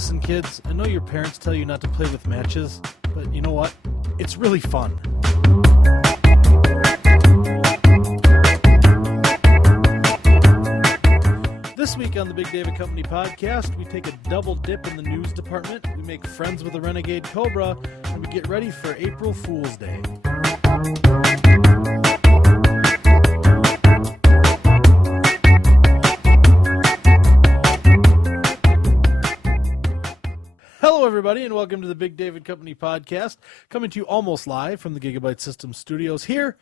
Listen, kids, I know your parents tell you not to play with matches, but you know what? It's really fun. This week on the Big David Company podcast, we take a double dip in the news department, we make friends with a renegade cobra, and we get ready for April Fool's Day. Hello, everybody, and welcome to the Big David Company podcast, coming to you almost live from the Gigabyte Systems studios here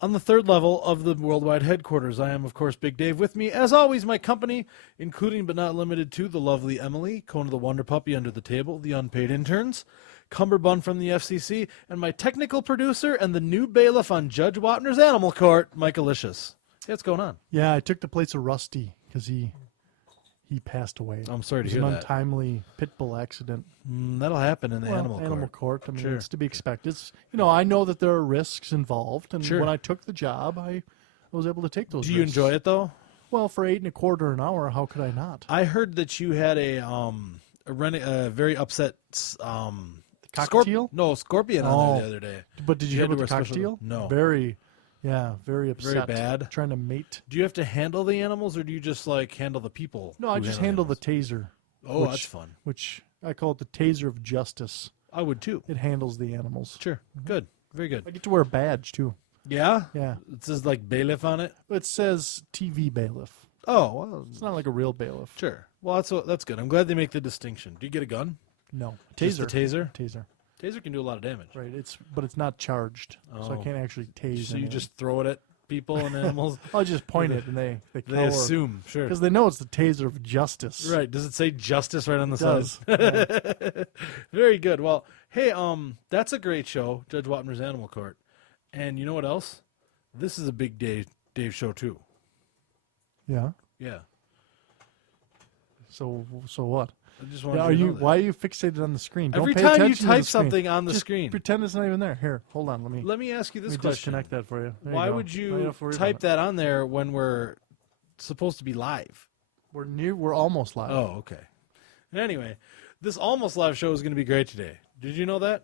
on the third level of the worldwide headquarters. I am, of course, Big Dave. With me, as always, my company, including but not limited to the lovely Emily, Kona the Wonder Puppy under the table, the unpaid interns, Cumberbun from the FCC, and my technical producer and the new bailiff on Judge Wapner's Animal Court, Mike Alicious. Hey, what's going on? Yeah, I took the place of Rusty because he passed away. I'm sorry to it hear was that. an untimely pit bull accident. That'll happen in the animal court. I mean, Sure. it's to be expected. It's, I know that there are risks involved, and Sure. when I took the job, I was able to take those Do you risks. enjoy it, though? Well, for 8 1/4 an hour, how could I not? I heard that you had a very upset Cockatiel? scorpion on there the other day. But did you had hear to about the wear special- cockatiel? No. Very upset. bad? Trying to mate. Do you have to handle the animals, or do you just handle the people? No, I who just handle the animals? taser. Oh, which- that's fun. Which I call it the taser of justice. I would too. It handles the animals. Sure. Good. Very good. I get to wear a badge too. Yeah. Yeah. It says bailiff on it. It says TV bailiff. Oh, well, It's not like a real bailiff. sure. Well, that's good. I'm glad they make the distinction. Do you get a gun? No. Just Taser. the taser. Taser. Taser can do a lot of damage. Right. But it's not charged, so I Oh. can't actually tase. So you anyone. just throw it at people and animals. I'll just point it and they They cower. assume. Sure. Because they know it's the taser of justice. Right. Does it say justice right on the It does. side? Very good. Well, hey, that's a great show, Judge Wapner's Animal Court. And you know what else? This is a big Dave show too. Yeah. Yeah. So what? I just wanted Yeah, you to know that. why are you fixated on the screen? Every Don't pay time you attention to type the screen. something on the Just screen. pretend it's not even there. Here, hold on. Let me ask you this Let me question. disconnect that for you. There Why you go. would Now don't you have to worry about type it. that on there when we're supposed to be live? We're almost live. Oh, okay. Anyway, this almost live show is going to be great today. Did you know that?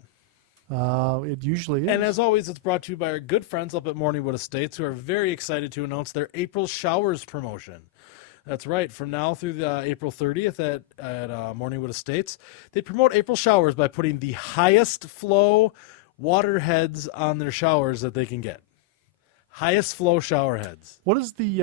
It usually is. And as always, it's brought to you by our good friends up at Morningwood Estates, who are very excited to announce their April Showers promotion. That's right. From now through the April 30th at Morningwood Estates, they promote April Showers by putting the highest flow water heads on their showers that they can get. Highest flow shower heads. what is the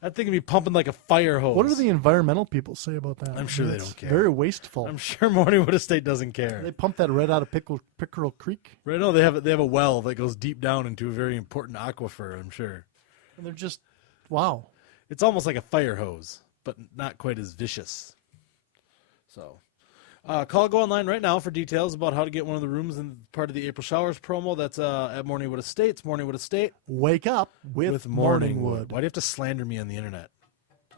That thing can be pumping like a fire hose. what do the environmental people say about that? I'm sure they It's don't care. Very wasteful. I'm sure Morningwood Estate doesn't care. They pump that red out of Pickerel Creek, Right? No, they have a well that goes deep down into a very important aquifer. I'm sure and they're just wow. it's almost like a fire hose, but not quite as vicious. So, go online right now for details about how to get one of the rooms in part of the April Showers promo. That's at Morningwood Estates. Morningwood Estate Wake up with Morningwood. Why do you have to slander me on the internet?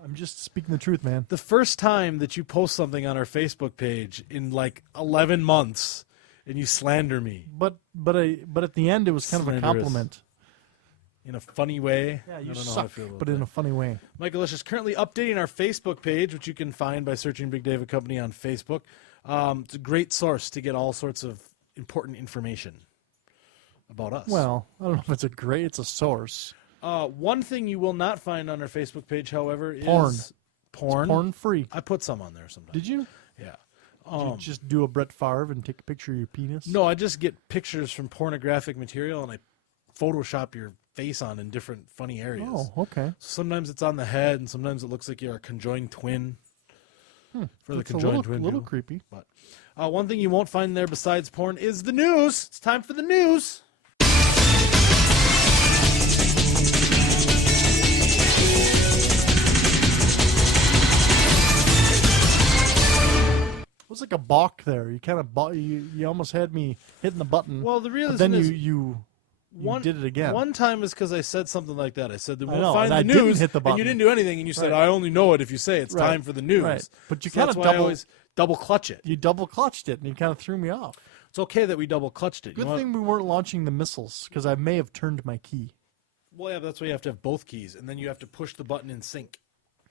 I'm just speaking the truth, man. The first time that you post something on our Facebook page in 11 months, and you slander me But at the end it was kind of a Slanderous. compliment. in a funny way. Yeah, I you don't know how I suck, feel about but that. in a funny way. Michael Lish is currently updating our Facebook page, which you can find by searching Big David Company on Facebook. It's a great source to get all sorts of important information about us. Well, I don't know if it's a source. One thing you will not find on our Facebook page, however, is Porn. Porn. Porn free. I put some on there sometimes. Did you? Yeah. Did you just do a Brett Favre and take a picture of your penis? No, I just get pictures from pornographic material and I Photoshop your face on in different funny areas. Oh, okay. Sometimes it's on the head, and sometimes it looks like you're a conjoined twin. For the It's conjoined twin. little deal. creepy. But one thing you won't find there besides porn is the news. It's time for the news. It was like a balk there. You kind of you almost had me hitting the button. Well, the but reason then is you did it again. One time is because I said something like that. I said they I won't know, find and the I didn't news, hit the and you button. didn't do anything, and you said, Right. I only know it if you say it's Right. time for the news. Right. But you So that's kinda why I always double clutch it. You double clutched it, and you kind of threw me off. It's okay that we double clutched it. Good You know thing we weren't launching the missiles, because I may have turned my key. Well, yeah, that's why you have to have both keys, and then you have to push the button in sync.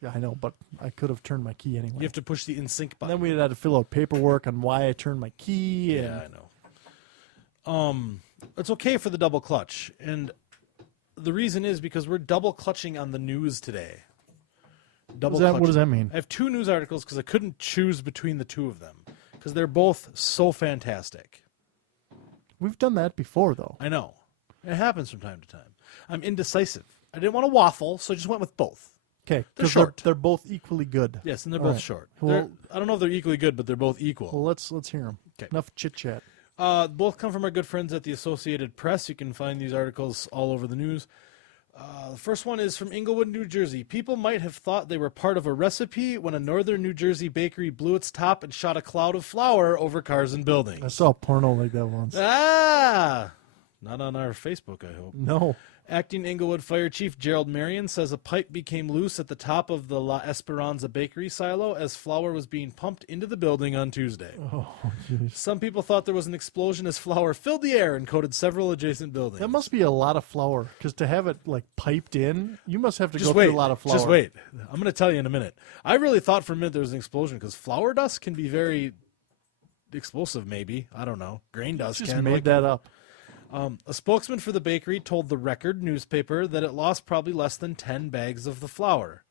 Yeah, I know, but I could have turned my key anyway. You have to push the in sync And button. then we had to fill out paperwork on why I turned my key. Yeah, I know. It's okay for the double clutch, and the reason is because we're double clutching on the news today. Double What clutch. does that mean? I have two news articles because I couldn't choose between the two of them because they're both so fantastic. We've done that before, though. I know. It happens from time to time. I'm indecisive. I didn't want to waffle, so I just went with both. Okay, They're because short. they're both equally good. Yes, and they're All both right. short. Well- I don't know if they're equally good, but they're both equal. Well, let's hear them. 'Kay. Enough chit chat. Both come from our good friends at the Associated Press. You can find these articles all over the news. The first one is from Englewood, New Jersey. People might have thought they were part of a recipe when a northern New Jersey bakery blew its top and shot a cloud of flour over cars and I buildings. saw a porno like that once. Ah! Not on our Facebook, I hope. No. Acting Englewood Fire Chief Gerald Marion says a pipe became loose at the top of the La Esperanza bakery silo as flour was being pumped into the building on Tuesday. Oh, jeez. Some people thought there was an explosion as flour filled the air and coated several adjacent buildings. That must be a lot of flour, because to have it like piped in, you must have to Just go wait. through a lot of flour. Just wait. I'm going to tell you in a minute. I really thought for a minute there was an explosion because flour dust can be very explosive, maybe. I don't know. Grain dust Just can. made that up. A spokesman for the bakery told the Record newspaper that it lost probably less than 10 bags of the flour.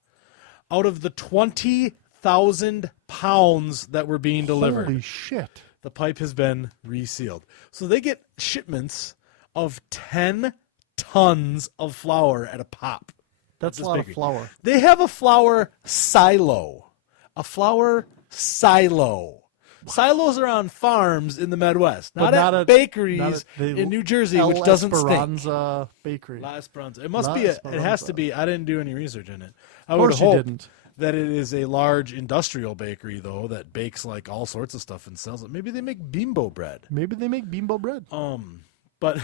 Out of the 20,000 pounds that were being delivered, Holy shit. the pipe has been resealed. So they get shipments of 10 tons of flour at a pop. That's a This lot bakery. of flour. They have a flour silo. A flour silo. Silos are on farms in the Midwest, not at bakeries not at the in New Jersey, El which doesn't stink. Esperanza Bakery. La Esperanza. It must La be. It has Esperanza. to be. I didn't do any research in it. I Of would course you hope didn't. that it is a large industrial bakery, though, that bakes like all sorts of stuff and sells it. Maybe they make bimbo bread. Maybe they make bimbo bread. But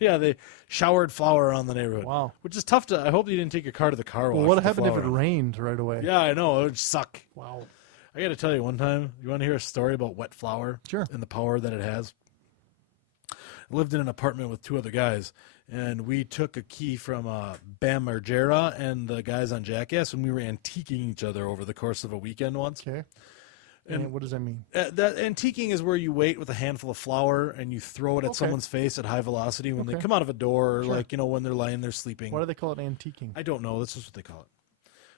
yeah, they showered flour around the neighborhood. Wow. Which is tough to. I hope you didn't take your car to the car wash. Well, what with the happened if it flour on. rained right away? Yeah, I know. It would suck. Wow. I got to tell you, one time, you want to hear a story about wet flour? Sure. And the power that it has? I lived in an apartment with two other guys, and we took a key from Bam Margera and the guys on Jackass, and we were antiquing each other over the course of a weekend once. Okay. And what does that mean? That antiquing is where you wait with a handful of flour and you throw it at Okay. someone's face at high velocity when they Okay. come out of a door, or Sure. like, when they're lying there sleeping. Why do they call it antiquing? I don't know. That's just what they call it.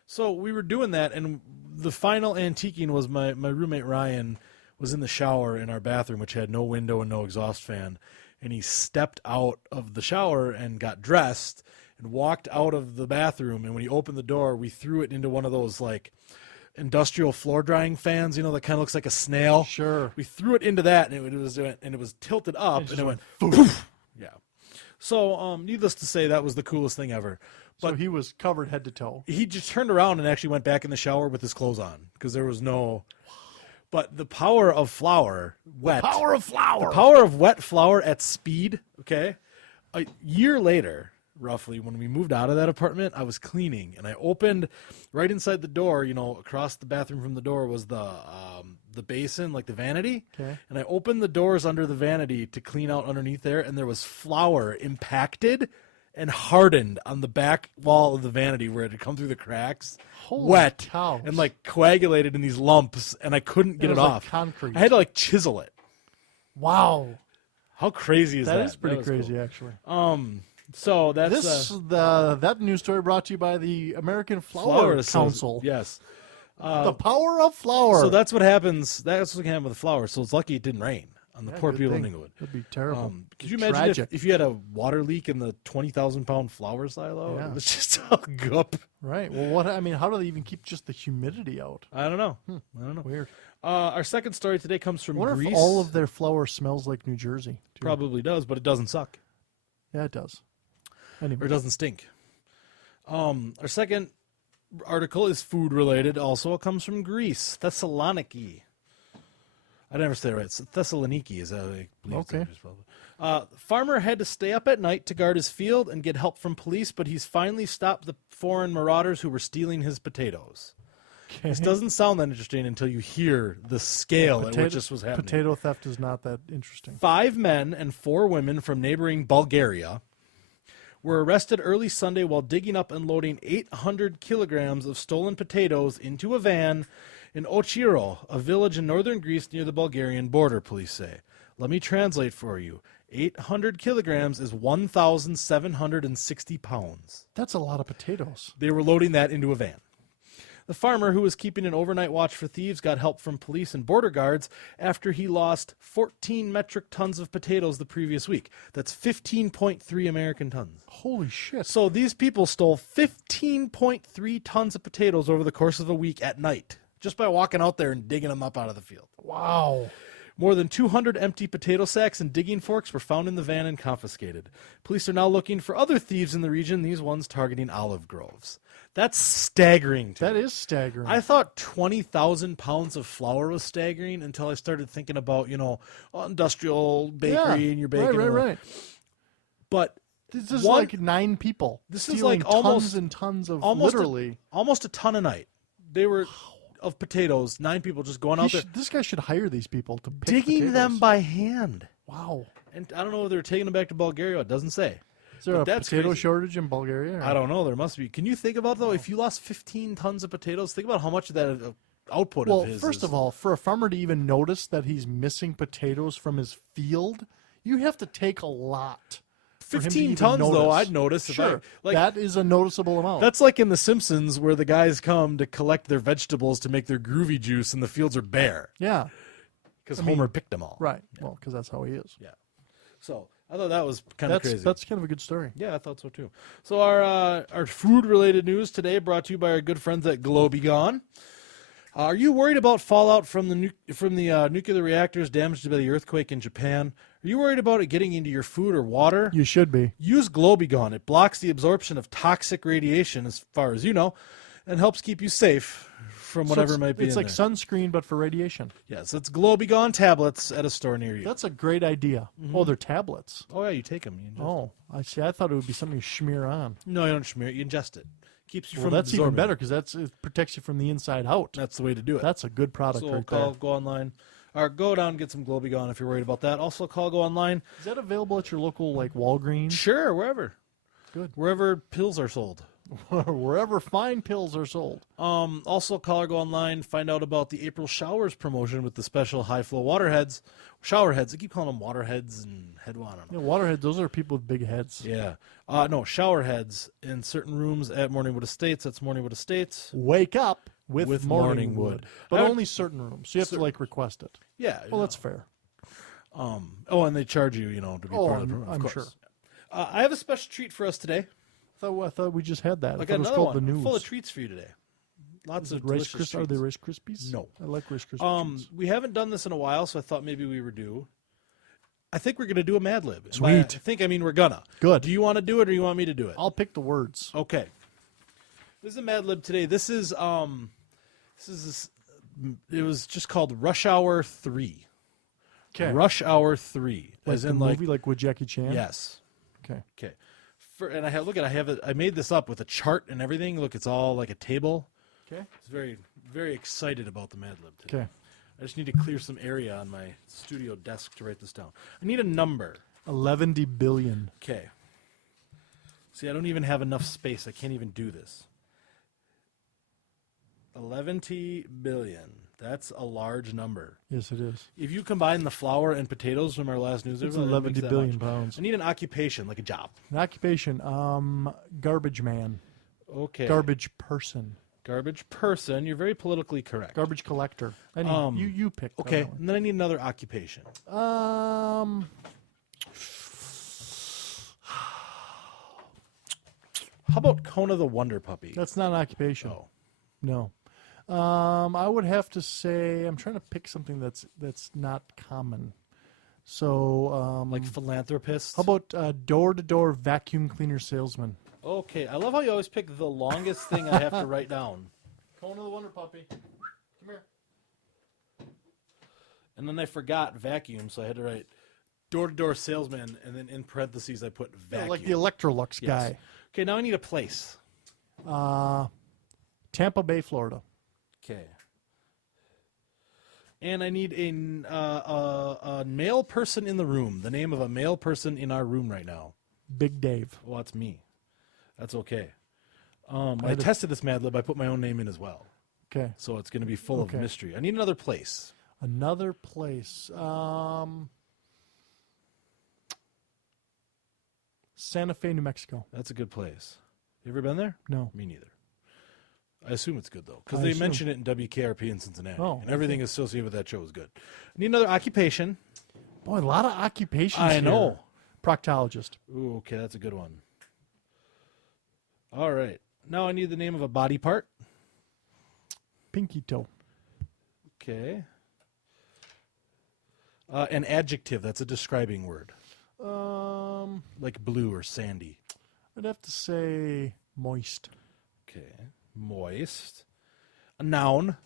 So we were doing that, and the final antiquing was my roommate Ryan was in the shower in our bathroom, which had no window and no exhaust fan, and he stepped out of the shower and got dressed and walked out of the bathroom. And when he opened the door, we threw it into one of those like industrial floor drying fans, that kind of looks like a snail. Sure. We threw it into that, and it was tilted up, It and just it went poof. Yeah. So, needless to say, that was the coolest thing ever. So he was covered head to toe. He just turned around and actually went back in the shower with his clothes on because there was no. But the power of flour, wet. Power of flour. The power of wet flour at speed. Okay, a year later, roughly, when we moved out of that apartment, I was cleaning and I opened right inside the door. Across the bathroom from the door was the basin, like the vanity. Okay. And I opened the doors under the vanity to clean out underneath there, and there was flour impacted and hardened on the back wall of the vanity where it had come through the cracks, Holy wet cows. and like coagulated in these lumps, and I couldn't get it was like off. concrete. I had to like chisel it. Wow. How crazy is that? That is pretty was crazy, cool. actually. So that's That news story brought to you by the American Flour Council. Yes. The power of flour. So that's what happens. That's what can happen with the flour. So it's lucky it didn't rain on the Yeah, poor good people in thing. Inglewood. That'd be terrible. Could you imagine Tragic. if you had a water leak in the 20,000-pound flour silo? Yeah. It was just all gup. Right. Well, how do they even keep just the humidity out? I don't know. I don't know. Weird. Our second story today comes from I wonder Greece. if all of their flour smells like New Jersey. Too. Probably does, but it doesn't suck. Yeah, it does. Or Anyway. it doesn't stink. Our second article is food related. Also, it comes from Greece, Thessaloniki. I never say it right. It's Thessaloniki is how I believe it's Okay. English, probably. Farmer had to stay up at night to guard his field and get help from police, but he's finally stopped the foreign marauders who were stealing his potatoes. Okay. This doesn't sound that interesting until you hear the scale at which this was happening. Potato theft is not that interesting. 5 men and 4 women from neighboring Bulgaria were arrested early Sunday while digging up and loading 800 kilograms of stolen potatoes into a van in Ochiro, a village in northern Greece near the Bulgarian border, police say. Let me translate for you. 800 kilograms is 1,760 pounds. That's a lot of potatoes. They were loading that into a van. The farmer, who was keeping an overnight watch for thieves, got help from police and border guards after he lost 14 metric tons of potatoes the previous week. That's 15.3 American tons. Holy shit. So these people stole 15.3 tons of potatoes over the course of a week at night, just by walking out there and digging them up out of the field. Wow. More than 200 empty potato sacks and digging forks were found in the van and confiscated. Police are now looking for other thieves in the region, these ones targeting olive groves. That's staggering to That me. is staggering. I thought 20,000 pounds of flour was staggering until I started thinking about, industrial bakery and your baking. Right. But This is one- like 9 people. This is stealing like almost- tons and tons of almost literally. almost a ton a night. They were of potatoes, 9 people just going out there This guy should hire these people to pick digging them potatoes. by hand. Wow. And I don't know if they're taking them back to Bulgaria. It doesn't say. Is there But a that's potato crazy. shortage in Bulgaria? or- I don't know. There must be. Can you think about, though, if you lost 15 tons of potatoes, think about how much of that output Well, of his first is. of all, for a farmer to even notice that he's missing potatoes from his field, you have to take a lot. for him to 15 even tons, though, notice. I'd notice. If Sure, like, that is a noticeable amount. that's like in The Simpsons where the guys come to collect their vegetables to make their groovy juice and the fields are bare yeah, because I mean, Homer picked them all. right. Well, because that's how he is. Yeah. So I thought that was kind of crazy. That's kind of a good story. Yeah, I thought so too. So our food related news today brought to you by our good friends at Globigone. Are you worried about fallout from the nuclear reactors damaged by the earthquake in Japan? Are you worried about it getting into your food or water? You should be. Use Globigone. It blocks the absorption of toxic radiation, as far as you know, and helps keep you safe from whatever So might be It's in like there. sunscreen, but for radiation. Yes, it's Globigone tablets at a store near you. That's a great idea. Oh, they're tablets. Oh yeah, you take them. You ingest Oh, I see. I thought it would be something you smear on. No, you don't smear it. You ingest it. Keeps you Well, from that's even absorbing better it. because it protects you from the inside out. That's the way to do it. That's a good product So right go online, or go down and get some Globigone if you're worried about that. Also, go online. there. Is that available at your local like Walgreens? Sure, wherever. Good. Wherever pills are sold. Wherever fine pills are sold. Also, call or go online. Find out about the April Showers promotion with the special high flow waterheads. Shower heads. I keep calling them waterheads and head one. Yeah, waterhead. Those are people with big heads. Yeah. No, shower heads in certain rooms at Morningwood Estates. That's Morningwood Estates. Wake up with, With Morningwood, Morningwood. but I would- only certain rooms. So you have to like request it. Yeah. Well, that's fair. and they charge you, to be Oh, part of the program. I'm of sure. course. I have a special treat for us today. I thought we just had that. I I got thought it was another called one the news. full of treats for you today. Lots Is of it Rice delicious Krispies? Are they treats. Rice Krispies? No. I like Rice Krispies. We haven't done this in a while, so I thought maybe we were due. I think we're gonna do a Mad Lib. And by Sweet. I mean we're gonna. Good. Do you want to do it, or you want me to do it? I'll pick the words. Okay. This is a Mad Lib today. It was just called Rush Hour 3. Okay. Rush Hour 3. Like as the in movie, like with Jackie Chan. yes. Okay. Okay. And I have it. I made this up with a chart and everything. Look, it's all like a table. Okay. It's very, very excited about the Mad Lib today. Okay. I just need to clear some area on my studio desk to write this down. I need a number. 11 billion. Okay. See, I don't even have enough space. I can't even do this. 11 billion. That's a large number. Yes, it is. If you combine the flour and potatoes from our last news, It's it 11 makes that billion much. pounds. I need an occupation, like a job. An occupation. Garbage man. Okay. Garbage person. Garbage person. You're very politically correct. Garbage collector. You picked. on Okay, that and then I need another occupation. one. How about Kona the Wonder Puppy? That's not an occupation. Oh. No. I would have to say I'm trying to pick something that's not common. So Like philanthropist? how about door-to-door vacuum cleaner salesman? Okay, I love how you always pick the longest thing I have to write down. Kona the Wonder Puppy. Come here. And then I forgot vacuum, so I had to write door-to-door salesman, and then in parentheses I put vacuum. Like the Electrolux Yes. guy. Okay, now I need a place. Tampa Bay, Florida. Okay. And I need a male person in the room. The name of a male person in our room right now. Big Dave. Well, that's me. That's okay. I had a- tested this Mad Lib. I put my own name in as well. Okay. So it's going to be full Okay. of mystery. I need another place. Another place. Santa Fe, New Mexico. That's a good place. You ever been there? No. Me neither. I assume it's good, though, because I they assume. mention it in WKRP in Cincinnati. Oh, and everything associated with that show is good. I need another occupation. Boy, a lot of occupations I here. know. Proctologist. Ooh, okay, that's a good one. All right. Now I need the name of a body part. Pinky toe. Okay. An adjective. That's a describing word. Like blue or sandy. I'd have to say moist. Okay. Moist. A noun.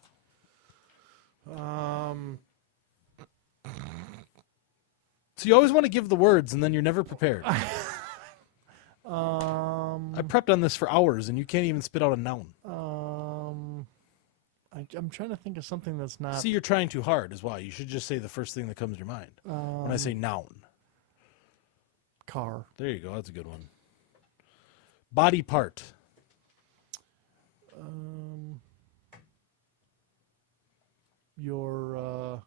So you always want to give the words and then you're never prepared. I prepped on this for hours and you can't even spit out a noun. I'm trying to think of something that's not. See, you're trying too hard is why. You should just say the first thing that comes to your mind. When I say noun. Car. There you go. That's a good one. Body part. Your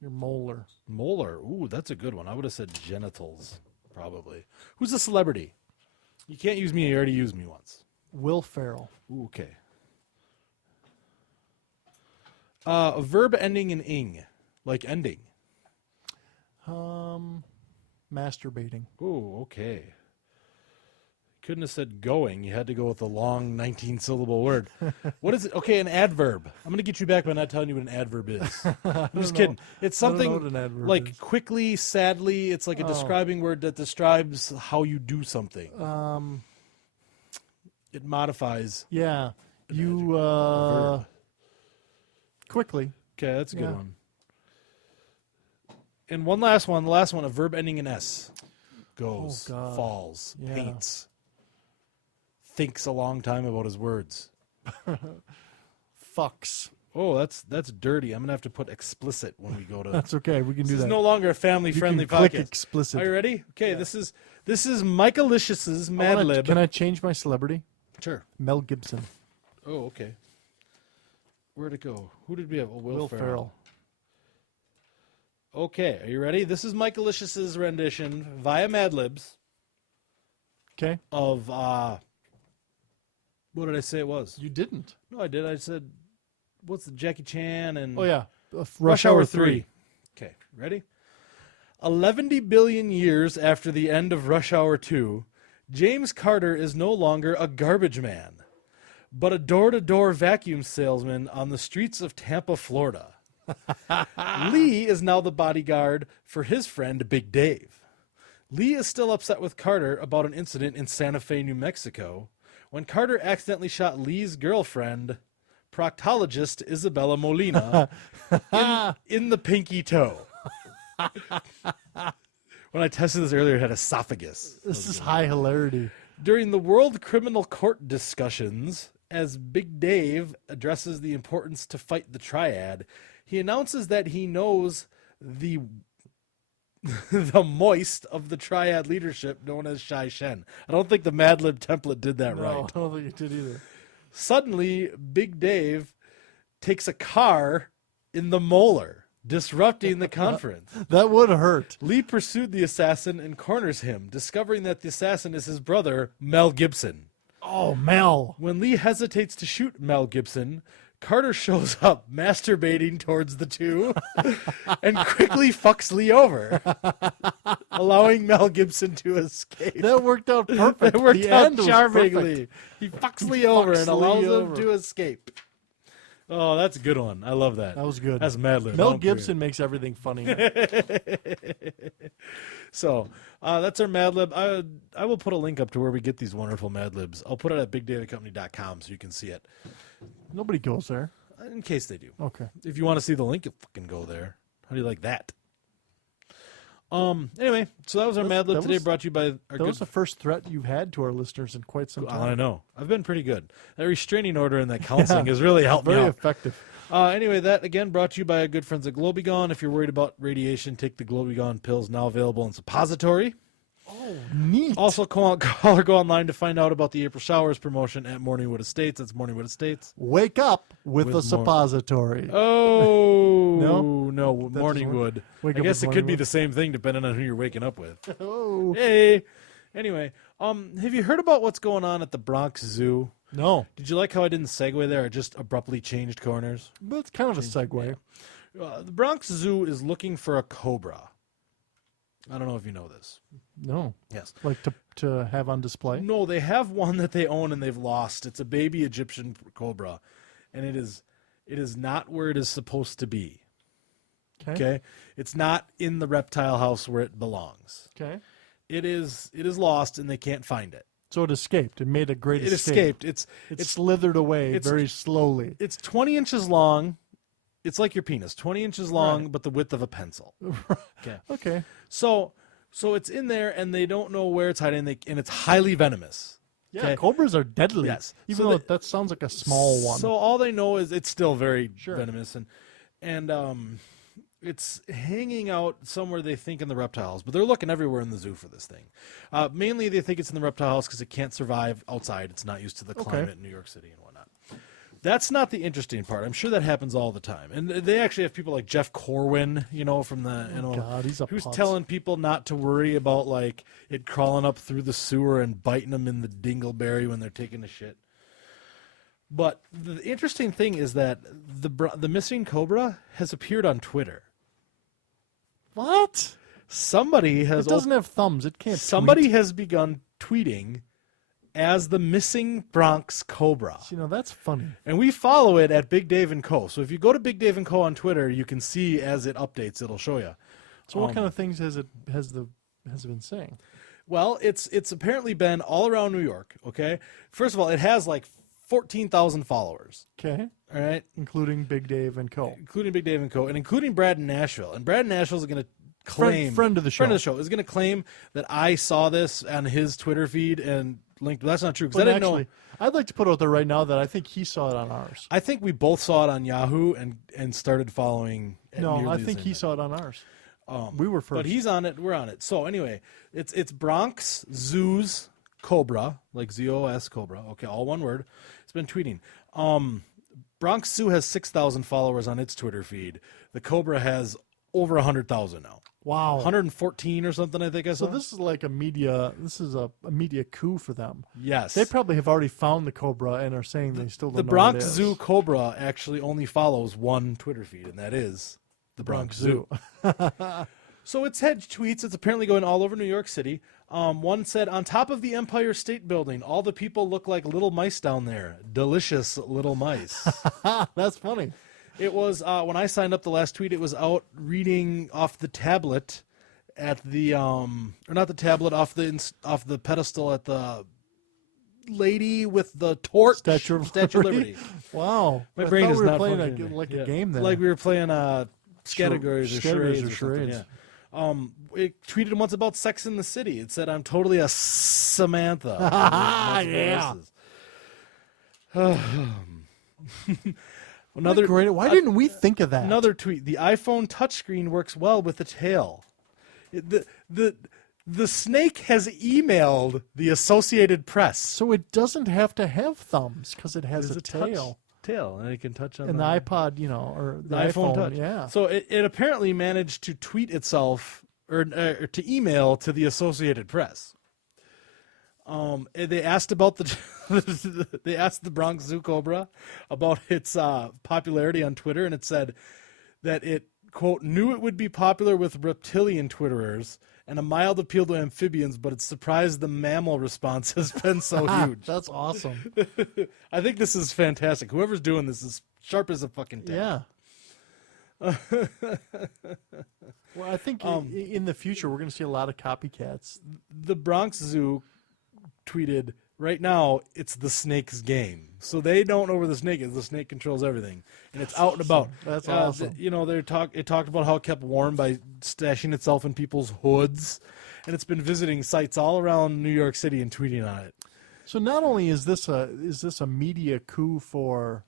molar. Molar. Ooh, that's a good one. I would have said genitals, probably. Who's a celebrity? You can't use me. You already used me once. Will Ferrell. Ooh, okay. A verb ending in ing, like ending. Masturbating. Ooh, okay. Couldn't have said going. You had to go with the long 19-syllable word. What is it? Okay, an adverb. I'm going to get you back by not telling you what an adverb is. I'm just kidding. It's I don't know something what an adverb like is. quickly, sadly. It's like a describing word that describes how you do something. It modifies. Yeah. You verb. quickly. Okay, that's a good Yeah. one. And one last one. The last one, a verb ending in S. Goes, Oh, God. falls, Yeah. paints, thinks a long time about his words. Fucks. Oh, that's dirty. I'm gonna have to put explicit when we go to. That's okay. We can do This is that. no longer a You family-friendly can click podcast. explicit. Are you ready? Okay, this is Michaelicious's Mad Lib. Can I change my celebrity? Sure. Mel Gibson. Oh, okay. Where'd it go? Who did we have? Oh, Will Ferrell. Okay, are you ready? This is Michaelicious's rendition via Mad Libs Okay. of what did I say it was? You didn't. No, I did. I said, what's the Jackie Chan and Oh yeah. Rush Hour 3. Okay, ready? 11 billion years after the end of Rush Hour 2, James Carter is no longer a garbage man, but a door-to-door vacuum salesman on the streets of Tampa, Florida. Lee is now the bodyguard for his friend Big Dave. Lee is still upset with Carter about an incident in Santa Fe, New Mexico, when Carter accidentally shot Lee's girlfriend, proctologist Isabella Molina, in the pinky toe. When I tested this earlier, it had esophagus. This is high hilarity. During the World Criminal Court discussions, as Big Dave addresses the importance to fight the triad, he announces that he knows the the moist of the triad leadership known as Shai Shen. I don't think the Mad Lib template did that No, right. I don't think it did either. Suddenly, Big Dave takes a car in the molar, disrupting the conference. That would hurt. Lee pursued the assassin and corners him, discovering that the assassin is his brother, Mel Gibson. Oh, Mel. When Lee hesitates to shoot Mel Gibson, Carter shows up, masturbating towards the two, and quickly fucks Lee over, allowing Mel Gibson to escape. That worked out perfect. It worked The out end was charmingly. perfect. He fucks Lee over fucks and allows Lee him over. to escape. Oh, that's a good one. I love that. That was good. That's Mad Lib. Mel Don't forget. Gibson makes everything funny. So that's our Mad Lib. I will put a link up to where we get these wonderful Mad Libs. I'll put it at bigdavidcompany.com so you can see it, Nobody goes there. in case they do. Okay. If you want to see the link, you fucking go there. How do you like that? Anyway, so that was our Mad Lib that today, was- brought to you by our That good. was the first threat you've had to our listeners in quite some I time. know. I've been pretty good. That restraining order and that counseling has really helped me Very out. effective. Anyway, that again brought to you by our good friends at Globigon. If you're worried about radiation, take the Globigon pills, now available in suppository. Oh, neat. Also, call or go online to find out about the April Showers promotion at Morningwood Estates. That's Morningwood Estates. Wake up with With a suppository. Oh, No? no, doesn't Morningwood. Wake I up guess with it could be Morningwood? the same thing depending on who you're waking up with. Oh. Hey. Anyway, have you heard about what's going on at the Bronx Zoo? No. Did you like how I didn't segue there? I just abruptly changed corners. But it's kind of a segue. The Bronx Zoo is looking for a cobra. I don't know if you know this. No. Yes. Like to have on display? No, they have one that they own and they've lost. It's a baby Egyptian cobra, and it is not where it is supposed to be. Okay? It's not in the reptile house where it belongs. Okay. It is lost and they can't find it. So it escaped. It made a great It escape. escaped. It slithered away very slowly. It's 20 inches long. It's like your penis, 20 inches long, Right. but the width of a pencil. Okay. Okay. So it's in there, and they don't know where it's hiding, and it's highly venomous. Yeah, Okay. cobras are deadly. Yes. Even So though the- that sounds like a small one. So all they know is it's still very Sure. venomous, and it's hanging out somewhere they think in the reptiles, but they're looking everywhere in the zoo for this thing. Mainly, they think it's in the reptile house because it can't survive outside. It's not used to the climate in New York City and whatnot. That's not the interesting part. I'm sure that happens all the time. And they actually have people like Jeff Corwin, from the, God, he's a who's putz. telling people not to worry about like it crawling up through the sewer and biting them in the dingleberry when they're taking a shit. But the interesting thing is that the missing cobra has appeared on Twitter. What? Somebody has It doesn't have thumbs. It can't somebody tweet. has begun tweeting as the missing Bronx cobra. That's funny. And we follow it at Big Dave and Co. So if you go to Big Dave and Co on Twitter, you can see as it updates, it'll show you. So what kind of things has it been saying? Well, it's apparently been all around New York, okay? First of all, it has like 14,000 followers, Okay. all right? Including Big Dave and Co. Including Big Dave and Co. and including Brad in Nashville. And Brad in Nashville is going to claim Friend of the show. is going to claim that I saw this on his Twitter feed and linked. That's not true because But I didn't actually, know. I'd like to put out there right now that I think he saw it on ours. I think we both saw it on Yahoo and started following. At No, nearly I the think same he time. saw it on ours. We were first. But he's on it. We're on it. So anyway, it's Bronx Zoo's Cobra, like ZOS Cobra. Okay, all one word. It's been tweeting. Bronx Zoo has 6,000 followers on its Twitter feed. The Cobra has over 100,000 now. Wow. 114 or something, I think I saw. So this is like a media coup for them. yes. They probably have already found the cobra and are saying they still don't The know Bronx what it is. Zoo Cobra actually only follows one Twitter feed, and that is the Bronx Zoo. So it's had tweets. It's apparently going all over New York City. One said, on top of the Empire State Building, all the people look like little mice down there. Delicious little mice. That's funny. It was, when I signed up the last tweet, it was out reading off the tablet at the, or not the tablet, off the pedestal at the lady with the torch. Statue of Liberty. Liberty. Wow. My I brain thought is we were not playing functioning. like Yeah. a game there. Like we were playing categories or charades or charades. something. Yeah. It tweeted once about Sex in the City. It said, "I'm totally a Samantha." Yeah. Another Great. Why didn't we think of that? Another tweet: the iPhone touchscreen works well with the tail. The snake has emailed the Associated Press. So it doesn't have to have thumbs because it has There's a tail. tail, and it can touch on And the iPod, or the iPhone iPhone, Touch. yeah. So it apparently managed to tweet itself or to email to the Associated Press. And they asked about they asked the Bronx Zoo Cobra about its popularity on Twitter, and it said that it, quote, knew it would be popular with reptilian Twitterers and a mild appeal to amphibians, but it's surprised the mammal response has been so huge. That's awesome. I think this is fantastic. Whoever's doing this is sharp as a fucking tack. Yeah. Well, I think in the future we're going to see a lot of copycats. The Bronx Zoo tweeted, right now it's the snake's game. So they don't know where the snake is. The snake controls everything, and it's out and about. That's awesome. It talked about how it kept warm by stashing itself in people's hoods, and it's been visiting sites all around New York City and tweeting on it. So not only is this a media coup for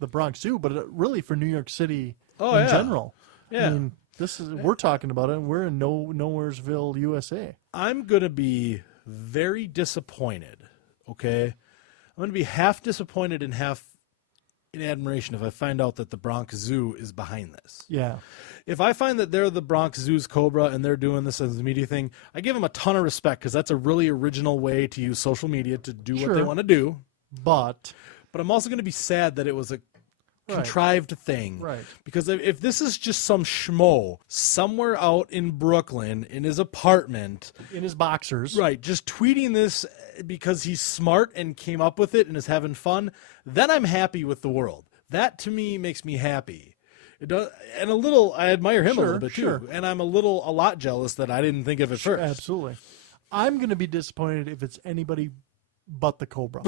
the Bronx Zoo, but really for New York City in general. Yeah. I mean, We're talking about it, and we're in Nowheresville, USA. I'm going to be very disappointed, okay? I'm going to be half disappointed and half in admiration if I find out that the Bronx Zoo is behind this. Yeah. If I find that they're the Bronx Zoo's Cobra and they're doing this as a media thing, I give them a ton of respect because that's a really original way to use social media to do what they Sure. want to do. But But I'm also going to be sad that it was a contrived thing. Right. Because if this is just some schmo somewhere out in Brooklyn in his apartment, in his boxers, right, just tweeting this because he's smart and came up with it and is having fun, then I'm happy with the world. That to me makes me happy. It does, and I admire him a little bit too. And I'm a lot jealous that I didn't think of it first. Absolutely. I'm going to be disappointed if it's anybody but the Cobra.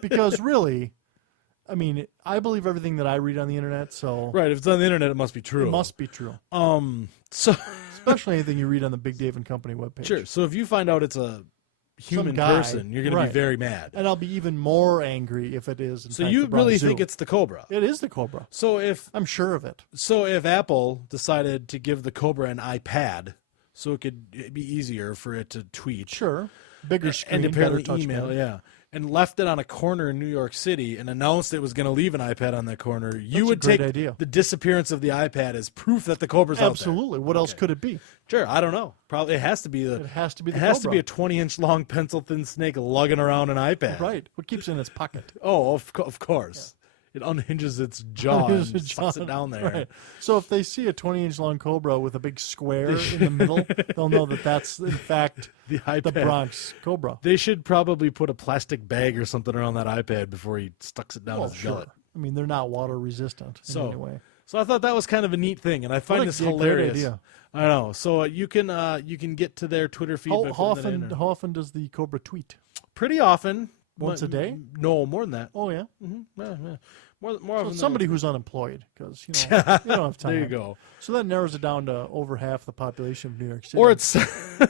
Because really, I mean, I believe everything that I read on the internet, so Right, if it's on the internet, it must be true. it must be true. So Especially anything you read on the Big Dave and Company webpage. sure. So if you find out it's a human guy, person, you're going to be right. very mad. And I'll be even more angry if it is. In So fact, you the Bronx really Zoo. think it's the Cobra? It is the Cobra. So if I'm sure of it. Apple decided to give the Cobra an iPad, so it could be easier for it to tweet, Sure. Bigger screen, and apparently better touch email, pad. yeah, and left it on a corner in New York City and announced it was going to leave an iPad on that corner, you That's a would great take idea. the disappearance of the iPad as proof that the Cobra's out there. Absolutely. What else could it be? Sure, I don't know. Probably it has to be It has to be the it has to Cobra. be a 20-inch long pencil-thin snake lugging around an iPad. Right. What keeps it in its pocket? Oh, of course. It unhinges its jaw Unhinges and its sucks jaw. it down there. Right. So if they see a 20-inch long Cobra with a big square in the middle, they'll know that that's, in fact, The iPad. the Bronx Cobra. They should probably put a plastic bag or something around that iPad before he stucks it down Well, his sure. gullet. I mean, they're not water resistant in any way. So I thought that was kind of a neat thing, and I find this great hilarious. idea. I know. So you can get to their Twitter feed. by How putting that in often, there. how often does the Cobra tweet? Pretty often. Once a day? No, more than that. Oh, yeah. Yeah. More So often. somebody who's unemployed, because you don't have time. There you go. So that narrows it down to over half the population of New York City. Or it's or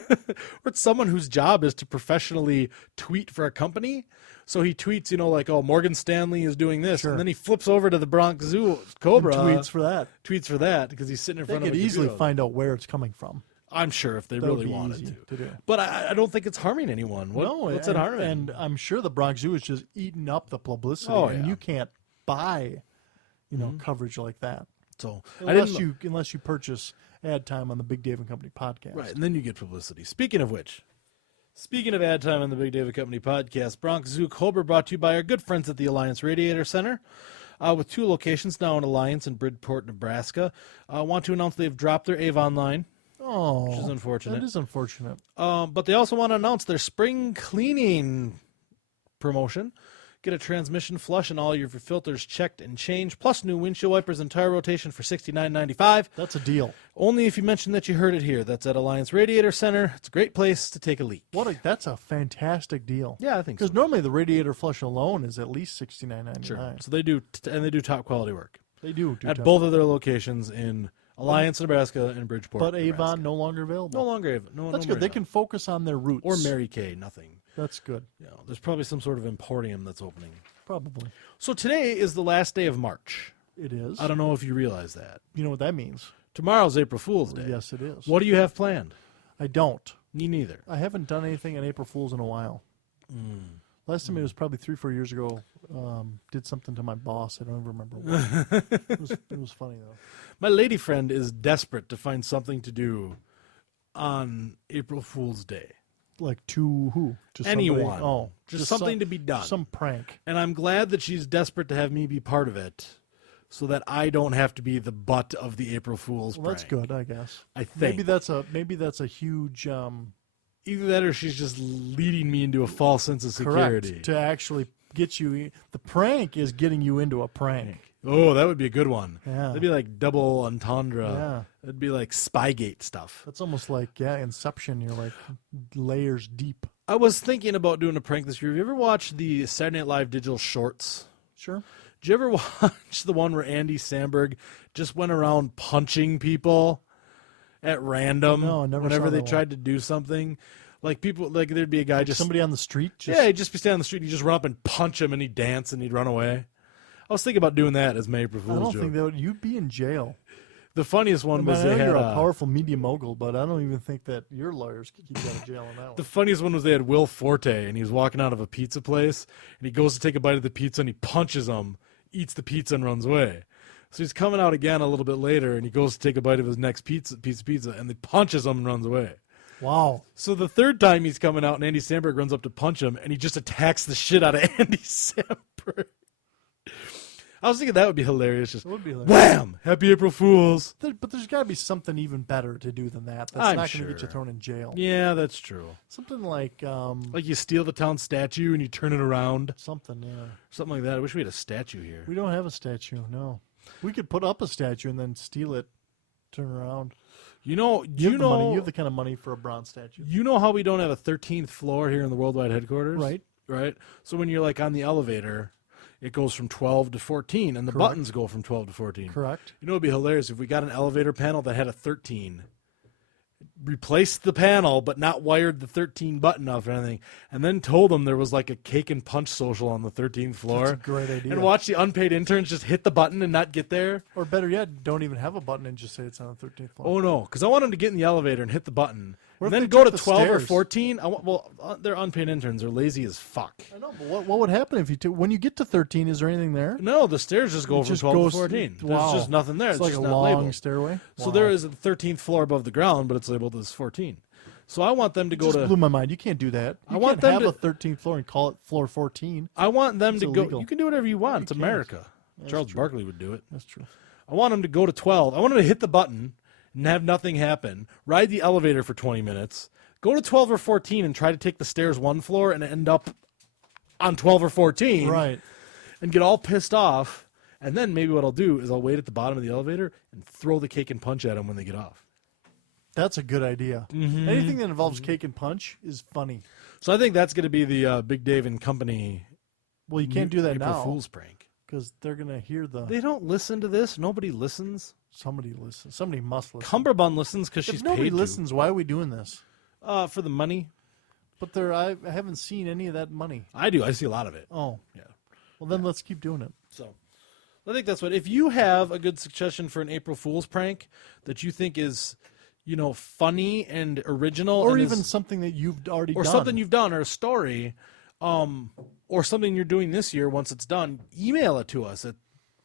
it's someone whose job is to professionally tweet for a company. So he tweets, like, oh, Morgan Stanley is doing this, Sure. and then he flips over to the Bronx Zoo Cobra. tweets for that. Tweets for that because he's sitting in They front of could a easily computer. find out where it's coming from. I'm sure if they That would really be wanted easy to. do. But I don't think it's harming anyone. What's it harming? And I'm sure the Bronx Zoo is just eating up the publicity, Oh, and yeah. you can't buy, coverage like that So unless you purchase ad time on the Big Dave and Company podcast. right, and then you get publicity. Speaking of ad time on the Big David Company podcast, Bronx Zoo Cobra brought to you by our good friends at the Alliance Radiator Center, with 2 locations now in Alliance and Bridgeport, Nebraska. I want to announce they've dropped their Avon line, Oh, which is unfortunate. That is unfortunate. But they also want to announce their spring cleaning promotion. Get a transmission flush and all your filters checked and changed, plus new windshield wipers and tire rotation for $69.95. That's a deal. Only if you mention that you heard it here. That's at Alliance Radiator Center. It's a great place to take a leak. That's a fantastic deal. Yeah, I think so. Because normally the radiator flush alone is at least $69.99. Sure. So they do, and they do top quality work They do at top- both of their locations in Alliance, Nebraska, and Bridgeport. But Nebraska. Avon no longer available. no longer Avon. No, That's no good. more They can focus on their roots. Avon. Or Mary Kay. Nothing. That's good. There's probably some sort of emporium that's opening. Probably. So today is the last day of March. It is. I don't know if you realize that. You know what that means? Tomorrow's April Fool's Day. Yes, it is. What do you have planned? I don't. Me neither. I haven't done anything on April Fool's in a while. Last time it was probably 3-4 years ago. Did something to my boss. I don't even remember what. it was funny though. My lady friend is desperate to find something to do on April Fool's Day. Like to who? To Anyone. Somebody? Oh, Just something to be done. Some prank. And I'm glad that she's desperate to have me be part of it so that I don't have to be the butt of the April Fool's Well, that's prank. good, I guess. I think. Maybe that's a huge Either that or she's just leading me into a false sense of security. correct to actually get you. The prank is getting you into a prank. Oh, that would be a good one. Yeah. That'd be like double entendre. Yeah. That'd be like Spygate stuff. That's almost like Inception. You're like layers deep. I was thinking about doing a prank this year. Have you ever watched the Saturday Night Live digital shorts? Sure. Did you ever watch the one where Andy Samberg just went around punching people at random No, I never whenever saw they that one. tried to do something? Like people, like there'd be a guy just Somebody on the street. Just, yeah, he'd just be standing on the street and he'd just run up and punch him and he'd dance and he'd run away. I was thinking about doing that as my April I Fool's don't joke. think that you'd be in jail. The funniest one Man, was I they know had you're a powerful media mogul, but I don't even think that your lawyers could keep you out of jail on that the one. funniest one was they had Will Forte, and he was walking out of a pizza place, and he goes to take a bite of the pizza, and he punches him, eats the pizza, and runs away. So he's coming out again a little bit later, and he goes to take a bite of his next piece of pizza, and he punches him and runs away. Wow. So the third time he's coming out, and Andy Samberg runs up to punch him, and he just attacks the shit out of Andy Samberg. I was thinking that would be hilarious. Just It would be hilarious. wham! Happy April Fools. But there's got to be something even better to do than that. That's I'm not going to get sure. you thrown in jail. Yeah, that's true. Something like Like you steal the town statue and you turn it around. something. Yeah. Something like that. I wish we had a statue here. We don't have a statue. No. We could put up a statue and then steal it, turn around. You know, You have the money. You have the kind of money for a bronze statue. you know how we don't have a 13th floor here in the worldwide headquarters? Right. Right? So when you're like on the elevator, it goes from 12 to 14, and the Correct. buttons go from 12 to 14. Correct. You know, it'd be hilarious if we got an elevator panel that had a 13, replaced the panel, but not wired the 13 button off or anything, and then told them there was like a cake and punch social on the 13th floor. That's a great idea. And watch the unpaid interns just hit the button and not get there. Or better yet, don't even have a button and just say it's on the 13th floor. Oh no, because I want them to get in the elevator and hit the button, What and if then they go to took the 12 or stairs? 14. They're unpaid interns. They're lazy as fuck. I know, but what would happen if you took when you get to 13? Is there anything there? No, the stairs just go It from just 12 goes- to 14. wow. There's just nothing there. It's like just a not long labeled. stairway. So Wow. there is a 13th floor above the ground, but it's labeled as 14. So I want them to It go just to. blew my mind. You can't do that. You I want can't them have to- a 13th floor and call it floor 14. I want them It's to go. illegal. You can do whatever you want. you It's can't. America. That's Charles true. Barkley would do it. That's true. I want them to go to 12. I want them to hit the button and have nothing happen. Ride the elevator for 20 minutes. Go to 12 or 14 and try to take the stairs one floor and end up on 12 or 14. Right. And get all pissed off. And then maybe what I'll do is I'll wait at the bottom of the elevator and throw the cake and punch at them when they get off. That's a good idea. Mm-hmm. Anything that involves cake and punch is funny. So I think that's going to be the Big Dave and Company Well, you can't do that April now Fool's prank. because they're gonna hear the They don't listen to this. Nobody listens. somebody listens. Somebody must listen. Cumberbund listens because if she's nobody paid listens, why are we doing this? to. For the money. But I haven't seen any of that money. I do. I see a lot of it. Oh, Yeah. well then let's keep doing it. So I think that's what. If you have a good suggestion for an April Fool's prank that you think is, funny and original, Or and even is, something that you've already or done. something you've done, or a story, or something you're doing this year once it's done, email it to us at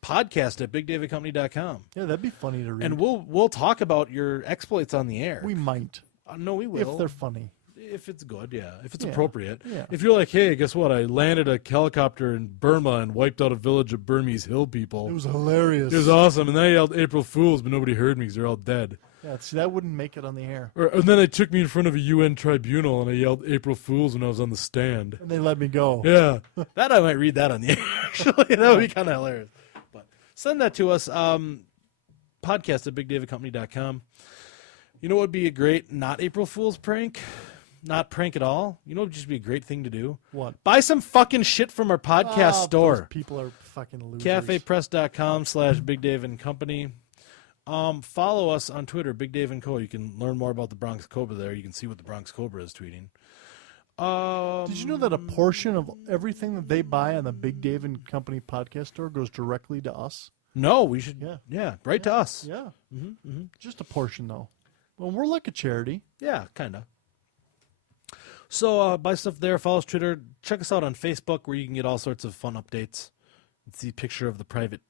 podcast@bigdavidcompany.com. Yeah, that'd be funny to read. And we'll talk about your exploits on the air. we might No, we will. if they're funny. If it's good, yeah. If it's Yeah, appropriate. yeah. If you're like, hey, guess what? I landed a helicopter in Burma and wiped out a village of Burmese hill people. It was hilarious. It was awesome. And then I yelled April Fools, but nobody heard me because they're all dead. Yeah, see, that wouldn't make it on the air. And then they took me in front of a UN tribunal and I yelled April Fools when I was on the stand. And they let me go. Yeah. That I might read that on the air, actually. That would be kind of hilarious. But send that to us. Podcast@bigdavidcompany.com. You know what would be a great not April Fool's prank? Not prank at all? You know what would just be a great thing to do? What? Buy some fucking shit from our podcast Oh, store. those people are fucking losers. cafepress.com/BigDaveandCompany. Follow us on Twitter, Big Dave and Co. You can learn more about the Bronx Cobra there. You can see what the Bronx Cobra is tweeting. Did you know that a portion of everything that they buy on the Big Dave and Company podcast store goes directly to us? No, we should. Yeah. Yeah, right to us. Yeah. Just a portion, though. Well, we're like a charity. Yeah, kind of. So buy stuff there. Follow us Twitter. Check us out on Facebook, where you can get all sorts of fun updates. See a picture of the private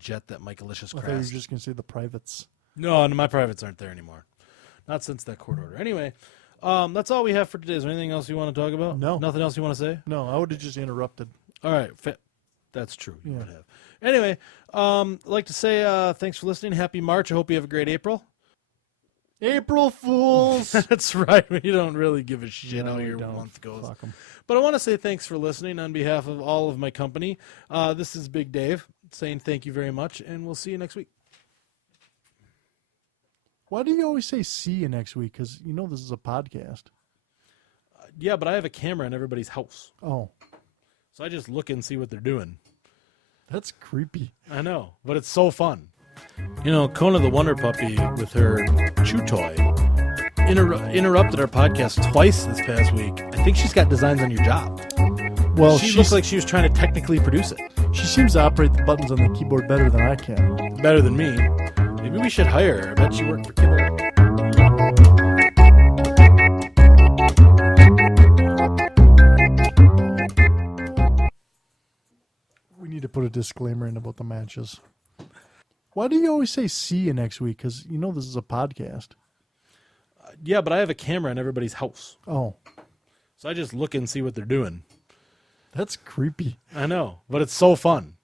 jet that Mike Alicious I thought you were crashed. just going to say the privates. No, my privates aren't there anymore. Not since that court order. Anyway, that's all we have for today. Is there anything else you want to talk about? No. Nothing else you want to say? No, I would have just interrupted. All right. That's true. You Yeah. would have. Anyway, I'd like to say thanks for listening. Happy March. I hope you have a great April. April Fools! That's right. We don't really give a shit No, how we your don't. month goes. Fuck 'em. But I want to say thanks for listening on behalf of all of my company. This is Big Dave saying thank you very much, and we'll see you next week. Why do you always say see you next week? Because you know this is a podcast. Yeah, but I have a camera in everybody's house. Oh, So I just look and see what they're doing. that's creepy. I know, but it's so fun. Kona the Wonder Puppy with her chew toy interrupted our podcast twice this past week. I think she's got designs on your job. Well, She looks like she was trying to technically produce it. she seems to operate the buttons on the keyboard better than I can. Better than me. Maybe Maybe we should hire her. I bet she worked for Kibble. We need to put a disclaimer in about the matches. Why do you always say see you next week? Because you know this is a podcast. Yeah, but I have a camera in everybody's house. Oh, So I just look and see what they're doing. that's creepy. I know, but it's so fun.